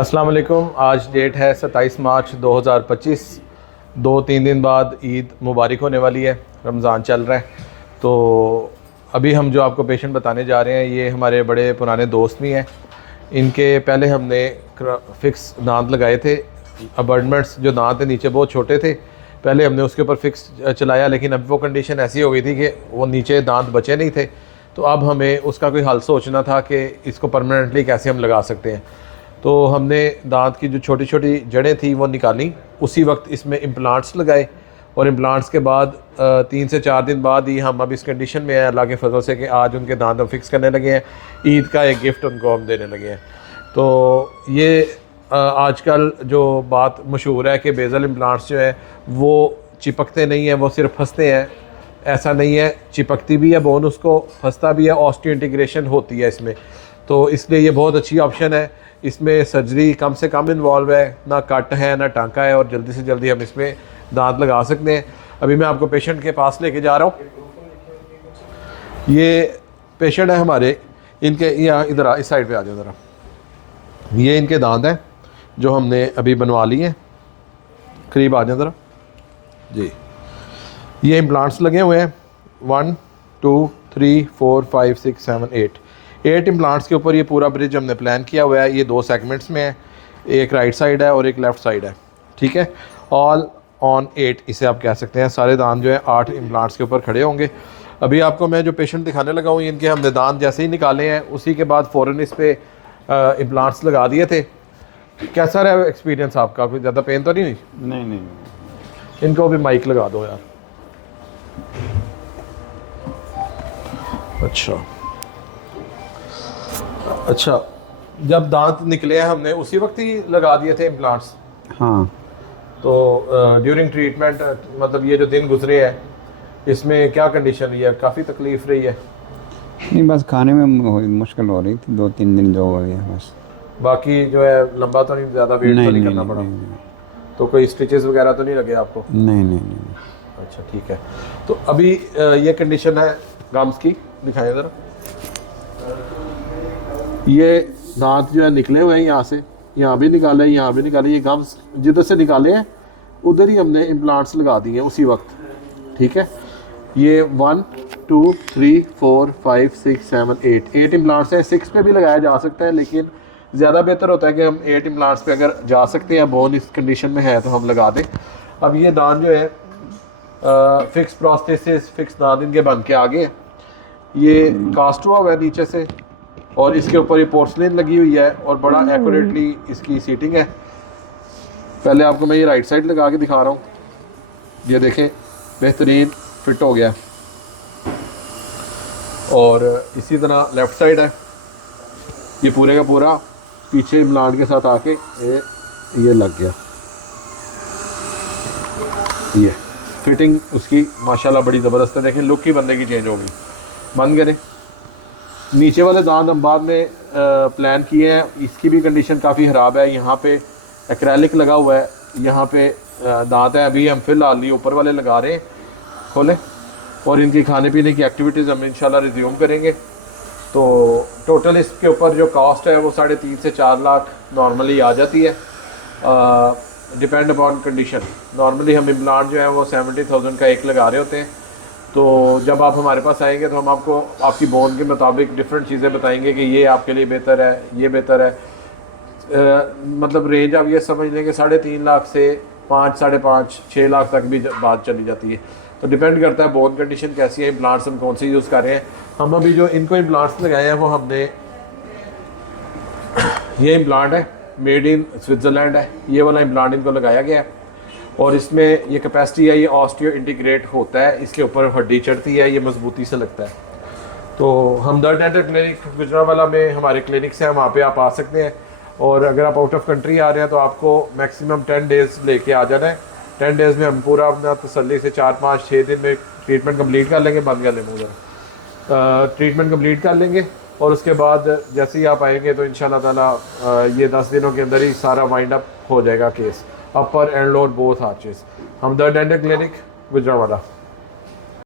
अस्सलाम वालेकुम। आज डेट है 27 मार्च 2025। 2-3 दिन बाद ईद मुबारक होने वाली है, रमज़ान चल रहा है। तो अभी हम जो आपको पेशेंट बताने जा रहे हैं ये हमारे बड़े पुराने दोस्त भी हैं। इनके पहले हमने फ़िक्स दांत लगाए थे। अबर्डमेंट्स जो दांत थे नीचे बहुत छोटे थे, पहले हमने उसके ऊपर फ़िक्स चलाया, लेकिन अब वो कंडीशन ऐसी हो गई थी कि वो नीचे दांत बचे नहीं थे। तो अब हमें उसका कोई हल सोचना था कि इसको परमानेंटली कैसे हम लगा सकते हैं। तो हमने दांत की जो छोटी छोटी जड़ें थी वो निकाली, उसी वक्त इसमें इम्प्लांट्स लगाए और इम्प्लांट्स के बाद 3 से 4 दिन बाद ही हम अब इस कंडीशन में हैं अल्लाह के फजल से कि आज उनके दांत हम फिक्स करने लगे हैं। ईद का एक गिफ्ट उनको हम देने लगे हैं। तो ये आजकल जो बात मशहूर है कि बेज़ल इम्प्लांट्स जो है वो चिपकते नहीं हैं, वो सिर्फ फंसते हैं। ऐसा नहीं है, चिपकती भी है बोन, उसको फंसता भी है, ऑस्टियो इंटीग्रेशन होती है इसमें। तो इसलिए ये बहुत अच्छी ऑप्शन है। इसमें सर्जरी कम से कम इन्वॉल्व है, ना कट है ना टांका है, और जल्दी से जल्दी हम इसमें दांत लगा सकते हैं। अभी मैं आपको पेशेंट के पास लेके जा रहा हूँ। ये पेशेंट है हमारे, इनके यहाँ इधर इस साइड पे आ जाओ ज़रा। ये इनके दांत हैं जो हमने अभी बनवा लिए हैं। करीब आ जाओ ज़रा जी। ये इम्प्लांट्स लगे हुए हैं 1 2 3 4 5 6 7 8 इम्प्लांट्स के ऊपर ये पूरा ब्रिज हमने प्लान किया हुआ है। ये 2 सेगमेंट्स में है, एक राइट साइड है और एक लेफ़्ट साइड है, ठीक है। ऑल ऑन 8 इसे आप कह सकते हैं। सारे दांत जो है 8 इम्प्लांट्स के ऊपर खड़े होंगे। अभी आपको मैं जो पेशेंट दिखाने लगा हूँ, इनके हमने दांत जैसे ही निकाले हैं उसी के बाद फ़ौरन इस पर इम्प्लांट्स लगा दिए थे। कैसा रहा एक्सपीरियंस आपका? कोई ज़्यादा पेन तो नहीं हुई? नहीं। इनको भी माइक लगा दो यार। अच्छा, जब दांत निकले हैं हमने उसी वक्त ही लगा दिए थे इम्प्लांट्स। हाँ। तो ड्यूरिंग ट्रीटमेंट मतलब ये जो दिन गुजरे हैं इसमें क्या कंडीशन रही है? काफ़ी तकलीफ रही है? नहीं, बस खाने में मुश्किल हो रही थी, 2-3 दिन जो हो गया बस। बाकी जो है लंबा तो नहीं, ज़्यादा वेट तो नहीं करना पड़ा? तो कोई स्टिचेस वगैरह तो नहीं लगे आपको? नहीं। अच्छा, ठीक है। तो अभी ये कंडीशन है गम्स की, दिखाएं ज़रा। ये दांत जो है निकले हुए हैं, यहाँ से यहाँ भी निकाले, यहाँ भी निकाले। ये गम्स जिधर से निकाले हैं उधर ही हमने इम्प्लांट्स लगा दिए हैं उसी वक्त, ठीक है। ये 1 2 3 4 5 6 7 8 इम्प्लांट्स हैं। 6 पे भी लगाया जा सकता है, लेकिन ज़्यादा बेहतर होता है कि हम 8 इम्प्लांट्स पे अगर जा सकते हैं, बोन इस कंडीशन में है तो हम लगा दें। अब ये दांत जो है फिक्स प्रोस्थेसिस, फिक्स दांत इनके बन के आगे। ये कास्ट हुआ है नीचे से, और इसके ऊपर ये पोर्सलिन लगी हुई है और बड़ा एक्यूरेटली इसकी सीटिंग है। पहले आपको मैं ये राइट साइड लगा के दिखा रहा हूँ। ये देखें, बेहतरीन फिट हो गया। और इसी तरह लेफ़्ट साइड है, ये पूरे का पूरा पीछे इम्प्लांट के साथ आके ये लग गया। ये फिटिंग उसकी माशाल्लाह बड़ी ज़बरदस्त है। देखें, लुक ही बंदे की चेंज होगी। बंद करें। नीचे वाले दांत हम बाद में प्लान किए हैं, इसकी भी कंडीशन काफ़ी ख़राब है। यहाँ पे एक्रेलिक लगा हुआ है, यहाँ पे दांत है। अभी हम फ़िलहाल ये ऊपर वाले लगा रहे हैं। खोलें, और इनकी खाने पीने की एक्टिविटीज़ हम इंशाल्लाह रिज्यूम करेंगे। तो टोटल इसके ऊपर जो कॉस्ट है वो 3.5 से 4 लाख नॉर्मली आ जाती है, डिपेंड अपॉन कंडीशन। नॉर्मली हम इम्प्लांट जो है वो 70,000 का एक लगा रहे होते हैं। तो जब आप हमारे पास आएंगे तो हम आपको आपकी बोन के मुताबिक डिफरेंट चीज़ें बताएंगे कि ये आपके लिए बेहतर है, ये बेहतर है। मतलब रेंज आप ये समझ लें कि 3.5 लाख से 5, 5.5, 6 लाख तक भी बात चली जाती है। तो डिपेंड करता है बोन कंडीशन कैसी है, इम्प्लांट्स हम कौन से यूज़ कर रहे हैं। हम अभी जो इनको इम्प्लांट्स लगाए हैं वो हमने, ये इम्प्लांट है मेड इन स्विट्ज़रलैंड है, ये वाला इम्प्लांट इनको लगाया गया है। और इसमें ये कैपेसिटी है, ये ऑस्टियो इंटीग्रेट होता है, इसके ऊपर हड्डी चढ़ती है, ये मजबूती से लगता है। तो हमदर्द डेंटल क्लिनिक गुजरांवाला में हमारे क्लिनिक्स हैं, वहाँ पे आप आ सकते हैं। और अगर आप आउट ऑफ कंट्री आ रहे हैं तो आपको मैक्सिमम 10 डेज़ लेके आ जाना है। 10 डेज़ में हम पूरा अपना तसल्ली से 4, 5, 6 दिन में ट्रीटमेंट कम्प्लीट कर लेंगे। बंद कर लेंगे उधर, ट्रीटमेंट कम्प्लीट कर लेंगे। और उसके बाद जैसे ही आप आएंगे तो इंशाल्लाह ताला ये 10 दिनों के अंदर ही सारा वाइंड अप हो जाएगा case, upper and lower both arches. Hamdard dental clinic Gujranwala.